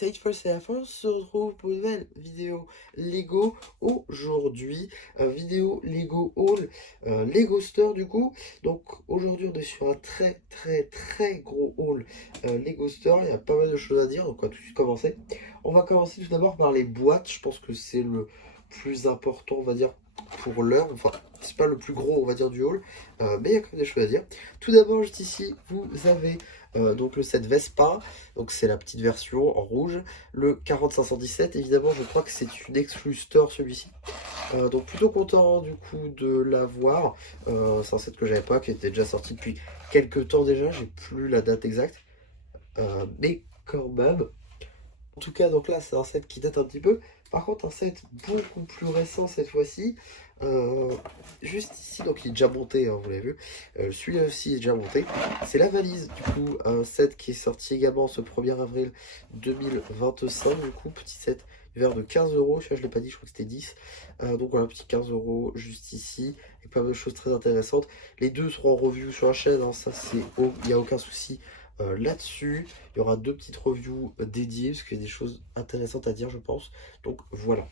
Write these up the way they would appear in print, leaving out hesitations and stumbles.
Salut Paul, c'est la fin, on se retrouve pour une nouvelle vidéo Lego aujourd'hui, vidéo Lego Haul, Lego Store du coup. Donc aujourd'hui on est sur un très gros haul Lego Store, il y a pas mal de choses à dire, donc on va tout de suite commencer. On va commencer tout d'abord par les boîtes, je pense que c'est le plus important on va dire pour l'heure, enfin c'est pas le plus gros on va dire du haul, mais il y a quand même des choses à dire. Tout d'abord juste ici vous avez donc le set Vespa, donc c'est la petite version en rouge. Le 4517, évidemment, je crois que c'est une exclu store celui-ci. Donc plutôt content du coup de l'avoir. C'est un set que j'avais pas, qui était déjà sorti depuis quelques temps déjà. J'ai plus la date exacte. Mais quand même. En tout cas, donc là, c'est un set qui date un petit peu. Par contre, un set beaucoup plus récent cette fois-ci. Euh, Juste ici, donc il est déjà monté, hein, vous l'avez vu. Celui-là aussi est déjà monté. C'est la valise, du coup, un set qui est sorti également ce 1er avril 2025. Du coup, petit set vert de 15 euros. Je ne l'ai pas dit, je crois que c'était 10. Donc voilà, petit 15 euros juste ici. Et pas mal de choses très intéressantes. Les deux seront en review sur la chaîne, hein, ça, il n'y a aucun souci. Là-dessus, il y aura deux petites reviews dédiées parce qu'il y a des choses intéressantes à dire, je pense. Donc voilà.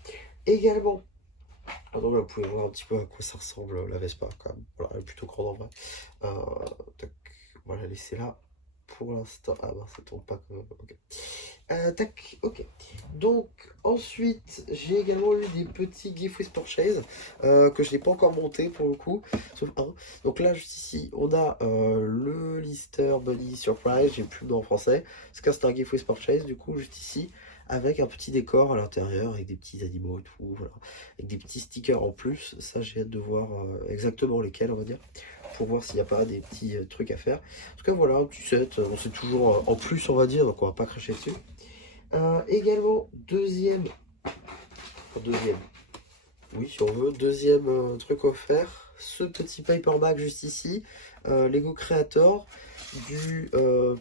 Également, donc là, vous pouvez voir un petit peu à quoi ça ressemble la Vespa quand même. Voilà, elle est plutôt grande en vrai. Tac, on va la laisser là pour l'instant. Ah ben ça tourne pas comme. Ok. Tac, ok. Donc ensuite, j'ai également eu des petits gift with purchase que je n'ai pas encore monté pour le coup, sauf un. Donc là, juste ici, on a le Lister Bunny Surprise, j'ai plus le nom en français. Ce cas, c'est un gift with purchase, du coup, juste ici, avec un petit décor à l'intérieur, avec des petits animaux et tout, voilà. Avec des petits stickers en plus. Ça, j'ai hâte de voir exactement lesquels, on va dire, pour voir s'il n'y a pas des petits trucs à faire. En tout cas, voilà, un petit set. On sait toujours en plus, on va dire, donc on va pas cracher dessus. Également, deuxième, oui, si on veut, deuxième truc offert, ce petit paperback juste ici, Lego Creator, du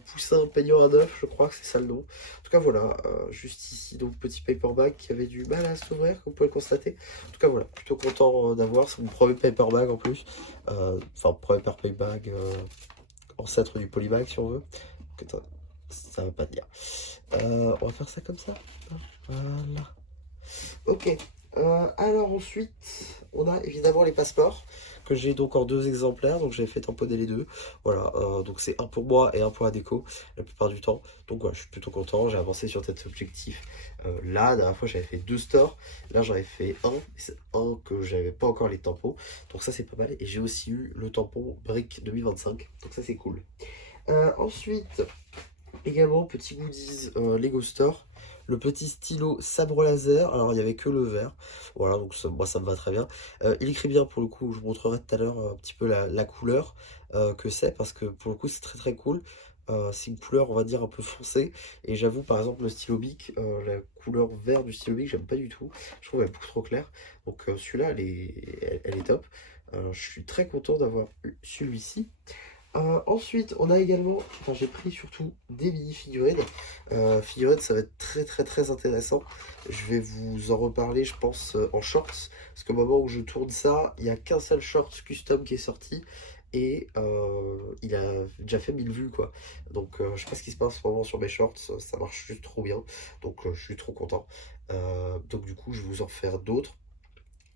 Poussin Peignoir à neuf, je crois que c'est ça le nom. En tout cas, voilà, juste ici, donc petit paperback qui avait du mal à s'ouvrir, comme vous pouvez le constater. En tout cas, voilà, plutôt content d'avoir, c'est mon premier paperback en plus, enfin, premier paperback, ancêtre du polybag si on veut. Attends, ça va pas dire. On va faire ça comme ça. Voilà. Ok. Alors ensuite, on a évidemment les passeports que j'ai donc en deux exemplaires, donc j'ai fait tamponner les deux. Voilà, donc c'est un pour moi et un pour la déco la plupart du temps. Donc voilà, je suis plutôt content. J'ai avancé sur cet objectif. Là, la dernière fois, j'avais fait deux stores. Là, j'en ai fait un. C'est un que j'avais pas encore les tampons. Donc ça, c'est pas mal. Et j'ai aussi eu le tampon Brick 2025. Donc ça, c'est cool. Ensuite, également, petit goodies Lego Store. Le petit stylo sabre laser. Alors, il n'y avait que le vert. Voilà, donc ça, moi, ça me va très bien. Il écrit bien pour le coup. Je vous montrerai tout à l'heure un petit peu la couleur que c'est. Parce que pour le coup, c'est très cool. C'est une couleur, on va dire, un peu foncée. Et j'avoue, par exemple, le stylo Bic, la couleur vert du stylo Bic, j'aime pas du tout. Je trouve elle est beaucoup trop claire. Donc, celui-là, elle est top. Je suis très content d'avoir eu celui-ci. Ensuite, on a également, enfin j'ai pris surtout des mini-figurines. Figurines, ça va être très intéressant. Je vais vous en reparler, je pense, en shorts. Parce qu'au moment où je tourne ça, il n'y a qu'un seul short custom qui est sorti. Et il a déjà fait 1000 vues, quoi. Donc je sais pas ce qui se passe en ce moment sur mes shorts, ça marche juste trop bien. Donc je suis trop content. Donc du coup, je vais vous en faire d'autres.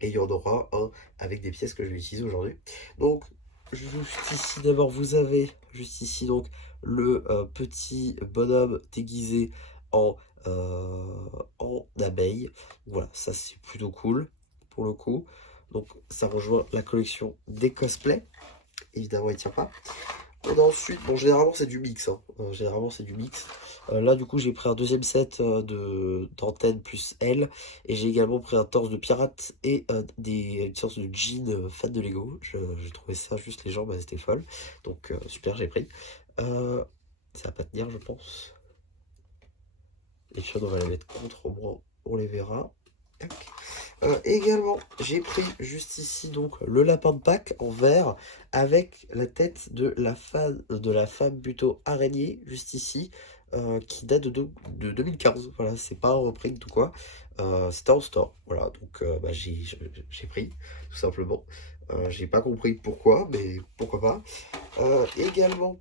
Et il y en aura un avec des pièces que je vais utiliser aujourd'hui. Donc, juste ici, d'abord, vous avez juste ici donc le petit bonhomme déguisé en, en abeille. Voilà, ça c'est plutôt cool pour le coup. Donc, ça rejoint la collection des cosplays. Évidemment, il tient pas. On a ensuite, bon, généralement c'est du mix, hein. Généralement c'est du mix. Là, du coup, j'ai pris un deuxième set d'antenne plus L. Et j'ai également pris un torse de pirate et une sorte de jean fan de Lego. J'ai trouvé ça juste, les jambes, elles étaient folles. Donc, super, j'ai pris. Euh, Ça va pas tenir, je pense. Les chaînes, on va les mettre contre, au moins, on les verra. Tac. Également, j'ai pris juste ici donc le lapin de Pâques en verre avec la tête de la femme plutôt araignée juste ici qui date de 2015. Voilà, c'est pas un reprint ou quoi. C'était en store. Voilà, donc bah, j'ai pris tout simplement. J'ai pas compris pourquoi, mais pourquoi pas. Également,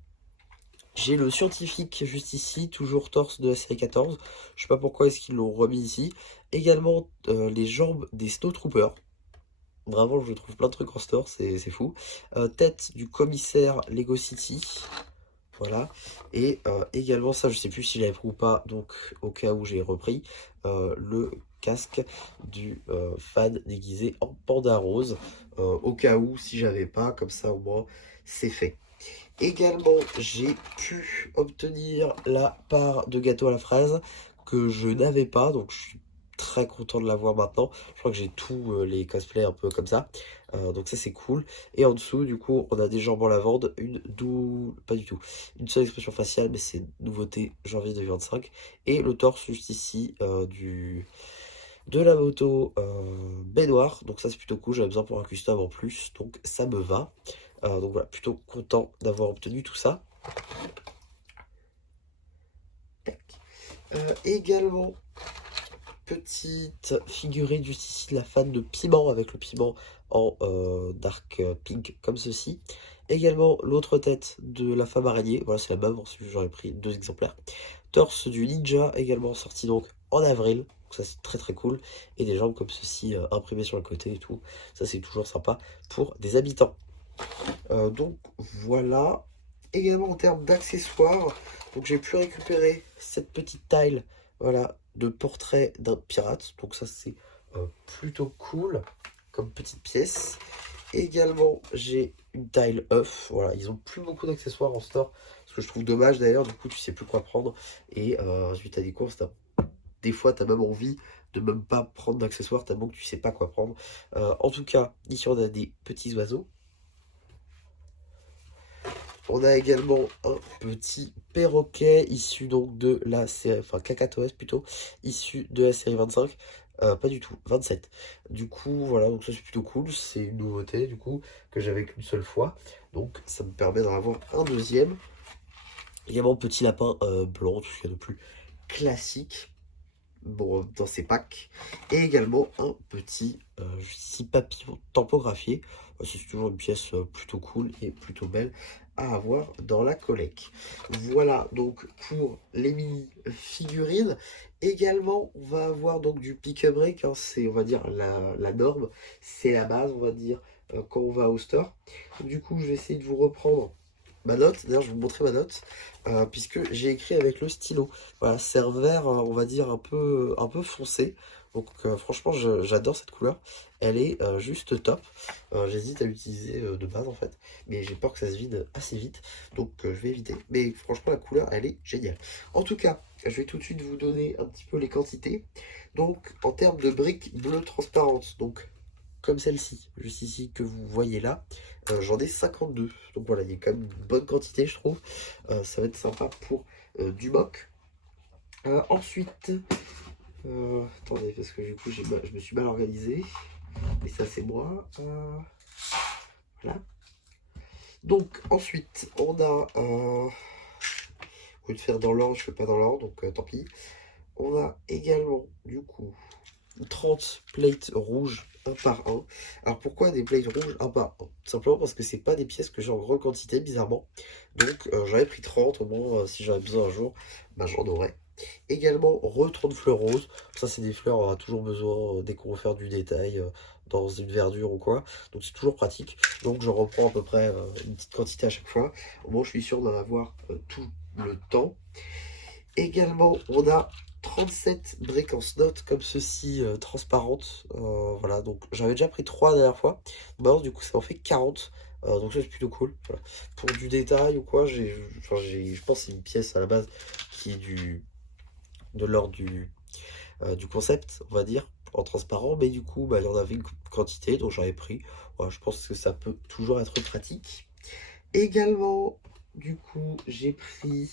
J'ai le scientifique juste ici, toujours torse de la série 14. Je sais pas pourquoi est-ce qu'ils l'ont remis ici. Également les jambes des Snowtroopers. Vraiment, je trouve plein de trucs en store, c'est fou. Tête du commissaire Lego City. Voilà. Et également, ça, je sais plus si j'avais pris ou pas, donc au cas où j'ai repris, le casque du fan déguisé en panda rose. Au cas où, si j'avais pas, comme ça au moins, c'est fait. Également, j'ai pu obtenir la part de gâteau à la fraise que je n'avais pas, donc je suis très content de l'avoir maintenant. Je crois que j'ai tous les cosplays un peu comme ça, donc ça c'est cool. Et en dessous, du coup, on a des jambes en lavande, pas du tout, une seule expression faciale, mais c'est nouveauté janvier 2025. Et le torse juste ici de la moto baignoire, donc ça c'est plutôt cool, j'avais besoin pour un custom en plus, donc ça me va. Donc voilà, plutôt content d'avoir obtenu tout ça. Tac. Également, petite figurine juste ici de la fan de piment, avec le piment en dark pink comme ceci. Également l'autre tête de la femme araignée, voilà c'est la même, ensuite j'aurais pris 2 exemplaires. Torse du ninja également sorti donc en avril, donc ça c'est très très cool. Et des jambes comme ceci imprimées sur le côté et tout, ça c'est toujours sympa pour des habitants. Donc voilà. Également en termes d'accessoires, donc j'ai pu récupérer cette petite tile, voilà, de portrait d'un pirate. Donc ça c'est plutôt cool comme petite pièce. Également j'ai une tile œuf. Voilà, ils ont plus beaucoup d'accessoires en store, ce que je trouve dommage d'ailleurs. Du coup tu sais plus quoi prendre et suite à des courses, des fois tu as même envie de même pas prendre d'accessoires tellement que tu sais pas quoi prendre. En tout cas, ici on a des petits oiseaux. On a également un petit perroquet issu donc de la série, enfin cacatoès plutôt, issu de la série 25. Pas du tout, 27. Du coup, voilà, donc ça c'est plutôt cool. C'est une nouveauté du coup que j'avais qu'une seule fois. Donc ça me permet d'en avoir un deuxième. Également petit lapin blanc, tout ce qu'il y a de plus classique. Bon, dans ces packs. Et également un petit ici papillon tampographié. C'est toujours une pièce plutôt cool et plutôt belle à avoir dans la collecte. Voilà donc pour les mini figurines. Également, on va avoir donc du pick-up break, hein, c'est on va dire la norme, c'est la base, on va dire, quand on va au store. Donc, du coup, je vais essayer de vous reprendre ma note. D'ailleurs, je vais vous montrer ma note, puisque j'ai écrit avec le stylo. Voilà, c'est un vert, on va dire, un peu foncé. Donc franchement, j'adore cette couleur. Elle est juste top. J'hésite à l'utiliser de base en fait. Mais j'ai peur que ça se vide assez vite. Donc je vais éviter. Mais franchement, la couleur, elle est géniale. En tout cas, je vais tout de suite vous donner un petit peu les quantités. Donc en termes de briques bleues transparentes, donc comme celle-ci, juste ici, que vous voyez là, j'en ai 52. Donc voilà, il y a quand même une bonne quantité, je trouve. Ça va être sympa pour du mock. Ensuite, attendez, parce que du coup, je me suis mal organisé. Et ça, c'est moi. Voilà. Donc, ensuite, on a... au lieu de faire dans l'ordre, je fais pas dans l'ordre, donc tant pis. On a également, du coup, 30 plates rouges un par un. Alors pourquoi des plates rouges un par un? Tout simplement parce que c'est pas des pièces que j'ai en grande quantité, bizarrement. Donc j'en ai pris 30, au moins si j'en ai besoin un jour, bah, j'en aurai. Également 30 fleurs roses. Ça c'est des fleurs, on aura toujours besoin dès qu'on veut faire du détail dans une verdure ou quoi. Donc c'est toujours pratique. Donc je reprends à peu près une petite quantité à chaque fois. Au moins je suis sûr d'en avoir tout le temps. Également on a 37 briques en note comme ceci, transparentes. Voilà, donc j'avais déjà pris 3 la dernière fois. Maintenant, du coup, ça en fait 40. Donc ça, c'est plutôt cool. Voilà. Pour du détail ou quoi, je pense que c'est une pièce à la base qui est de l'ordre du concept, on va dire, en transparent. Mais du coup, bah, il y en avait une quantité, donc j'avais pris. Voilà, je pense que ça peut toujours être pratique. Également, du coup, j'ai pris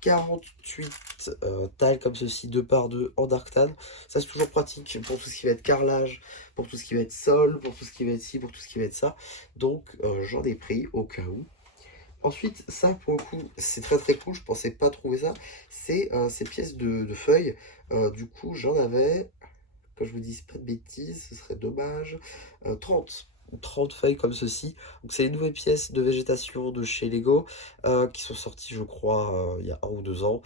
48 tiles comme ceci, 2 par 2 en dark tan. Ça c'est toujours pratique pour tout ce qui va être carrelage, pour tout ce qui va être sol, pour tout ce qui va être ci, pour tout ce qui va être ça. Donc j'en ai pris au cas où. Ensuite, ça pour le coup, c'est très très cool, je pensais pas trouver ça. C'est ces pièces de feuilles. Du coup, j'en avais, que je vous dise pas de bêtises, ce serait dommage, 30. 30 feuilles comme ceci. Donc c'est les nouvelles pièces de végétation de chez Lego qui sont sorties je crois il y a 1 ou 2 ans,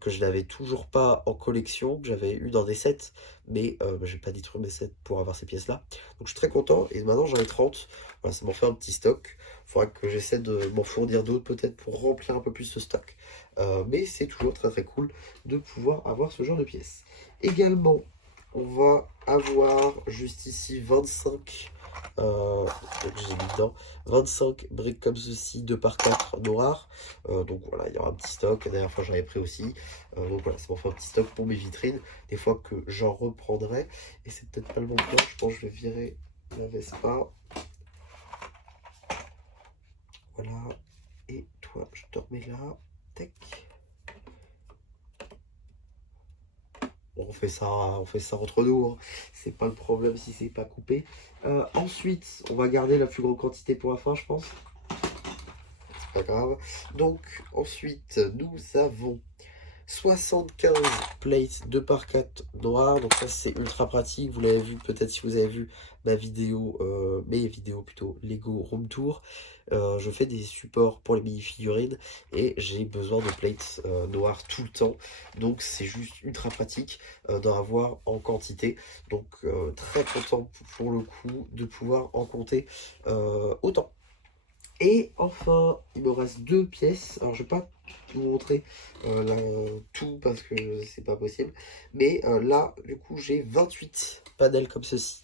que je n'avais toujours pas en collection, que j'avais eu dans des sets, mais j'ai pas détruit mes sets pour avoir ces pièces là. Donc je suis très content et maintenant j'en ai 30. Voilà, ça m'en fait un petit stock. Il faudra que j'essaie de m'en fournir d'autres peut-être pour remplir un peu plus ce stock. Mais c'est toujours très très cool de pouvoir avoir ce genre de pièces. Également, on va avoir juste ici 25 j'ai mis dedans 25 briques comme ceci 2 par 4 noires. Donc voilà, il y aura un petit stock. La dernière fois j'en avais pris aussi, donc voilà, ça m'en fait un petit stock pour mes vitrines des fois que j'en reprendrai. Et c'est peut-être pas le bon plan, je pense que je vais virer la Vespa. Voilà, et toi je te remets là, tac. On fait ça entre nous, hein. C'est pas le problème si c'est pas coupé. Ensuite, on va garder la plus grande quantité pour la fin, je pense. C'est pas grave. Donc, ensuite, nous avons 75 plates 2 par 4 noirs. Donc ça c'est ultra pratique. Vous l'avez vu peut-être si vous avez vu ma vidéo, mes vidéos plutôt Lego Room Tour. Je fais des supports pour les mini-figurines et j'ai besoin de plates noires tout le temps. Donc c'est juste ultra pratique d'en avoir en quantité. Donc très content pour le coup de pouvoir en compter autant. Et enfin, il me reste 2 pièces. Alors, je vais pas vous montrer tout parce que c'est pas possible. Mais là, du coup, j'ai 28 panels comme ceci.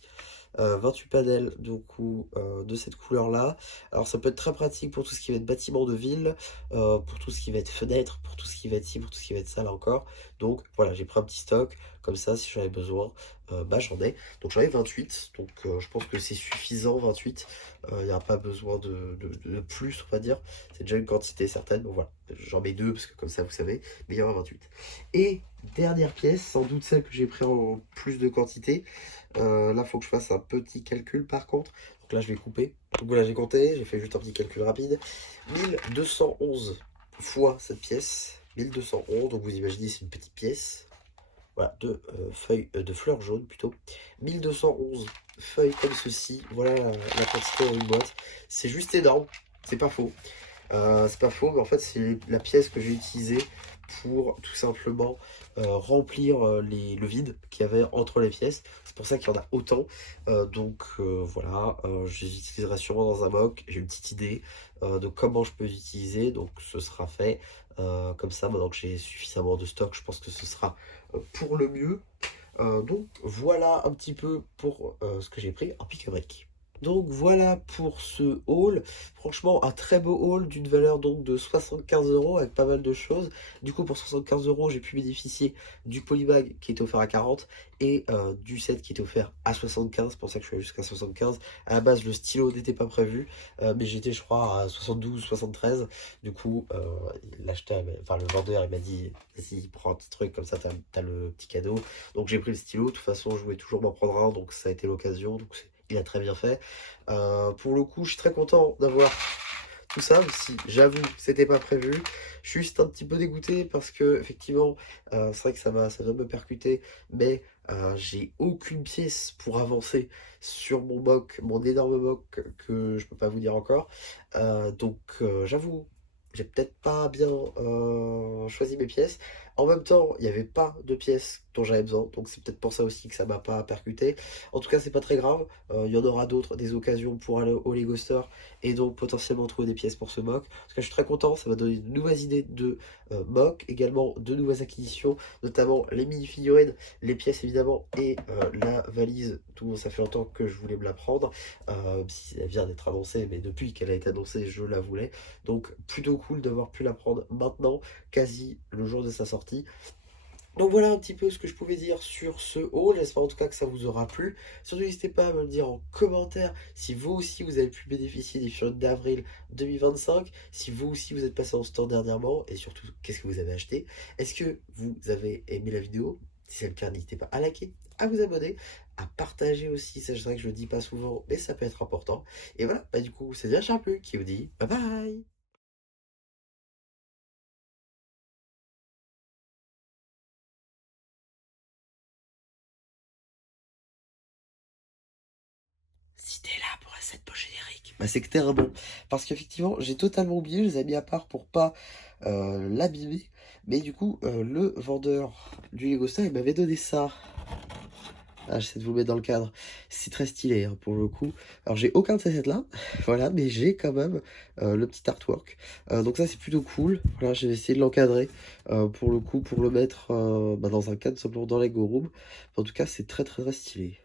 28 panels du coup de cette couleur là. Alors ça peut être très pratique pour tout ce qui va être bâtiment de ville, pour tout ce qui va être fenêtre, pour tout ce qui va être ci, pour tout ce qui va être ça là encore. Donc voilà, j'ai pris un petit stock, comme ça si j'en ai besoin, bah j'en ai. Donc j'en ai 28, donc je pense que c'est suffisant 28. Il n'y a pas besoin de plus on va dire. C'est déjà une quantité certaine, donc voilà. J'en mets 2 parce que comme ça vous savez, mais il y en a 28. Et dernière pièce, sans doute celle que j'ai pris en plus de quantité. Là, il faut que je fasse un petit calcul par contre. Donc là, je vais couper. Donc voilà, j'ai compté, j'ai fait juste un petit calcul rapide. 1211 fois cette pièce. 1211, donc vous imaginez, c'est une petite pièce. Voilà, de feuilles, de fleurs jaunes plutôt. 1211 feuilles comme ceci. Voilà la quantité dans une boîte. C'est juste énorme, c'est pas faux. C'est pas faux, mais en fait, c'est la pièce que j'ai utilisée pour tout simplement remplir le vide qu'il y avait entre les pièces. C'est pour ça qu'il y en a autant. Donc voilà, je les utiliserai sûrement dans un mock. J'ai une petite idée de comment je peux les utiliser. Donc ce sera fait comme ça. Maintenant que j'ai suffisamment de stock, je pense que ce sera pour le mieux. Donc voilà un petit peu pour ce que j'ai pris en pick-a-brick. Donc voilà pour ce haul. Franchement, un très beau haul d'une valeur donc de 75 euros avec pas mal de choses. Du coup, pour 75 euros, j'ai pu bénéficier du polybag qui était offert à 40 et du set qui était offert à 75. C'est pour ça que je suis allé jusqu'à 75. À la base, le stylo n'était pas prévu, mais j'étais, je crois, à 72, 73. Du coup, l'acheteur, enfin le vendeur, il m'a dit vas-y, prends un petit truc comme ça, t'as le petit cadeau. Donc j'ai pris le stylo. De toute façon, je voulais toujours m'en prendre un, donc ça a été l'occasion. Donc il a très bien fait. Pour le coup, je suis très content d'avoir tout ça, même si j'avoue, c'était pas prévu. Je suis juste un petit peu dégoûté parce que, effectivement, c'est vrai que ça doit me percuter, mais j'ai aucune pièce pour avancer sur mon mock, mon énorme mock que je peux pas vous dire encore. Donc, j'avoue, j'ai peut-être pas bien choisi mes pièces. En même temps, il n'y avait pas de pièces dont j'avais besoin, donc c'est peut-être pour ça aussi que ça m'a pas percuté. En tout cas, c'est pas très grave. Il y en aura d'autres, des occasions pour aller au Lego Store et donc potentiellement trouver des pièces pour ce mock. En tout cas, je suis très content, ça m'a donné de nouvelles idées de mock, également de nouvelles acquisitions, notamment les mini-figurines, les pièces évidemment, et la valise, tout ça fait longtemps que je voulais me la prendre, si elle vient d'être annoncée, mais depuis qu'elle a été annoncée, je la voulais. Donc plutôt cool d'avoir pu la prendre maintenant, quasi le jour de sa sortie. Donc voilà un petit peu ce que je pouvais dire sur ce haul. J'espère en tout cas que ça vous aura plu. Surtout n'hésitez pas à me le dire en commentaire si vous aussi vous avez pu bénéficier des figurines d'avril 2025. Si vous aussi vous êtes passé en store dernièrement. Et surtout qu'est-ce que vous avez acheté. Est-ce que vous avez aimé la vidéo? Si c'est le cas, n'hésitez pas à liker, à vous abonner, à partager aussi. Ça, je sais que je le dis pas souvent, mais ça peut être important. Et voilà, bah du coup, c'est déjà Charles qui vous dit bye bye. Si t'es là pour essayer. cette poche générique? Bah c'est que t'es un bon. Parce qu'effectivement, j'ai totalement oublié, je les ai mis à part pour pas l'abîmer. Mais du coup, le vendeur du Lego Star, il m'avait donné ça. Ah, j'essaie de vous le mettre dans le cadre. C'est très stylé hein, pour le coup. Alors j'ai aucun de ces sets là, voilà, mais j'ai quand même le petit artwork. Donc ça c'est plutôt cool. Voilà, j'ai essayé de l'encadrer pour le coup, pour le mettre dans un cadre simplement dans Lego Room. En tout cas, c'est très très très stylé.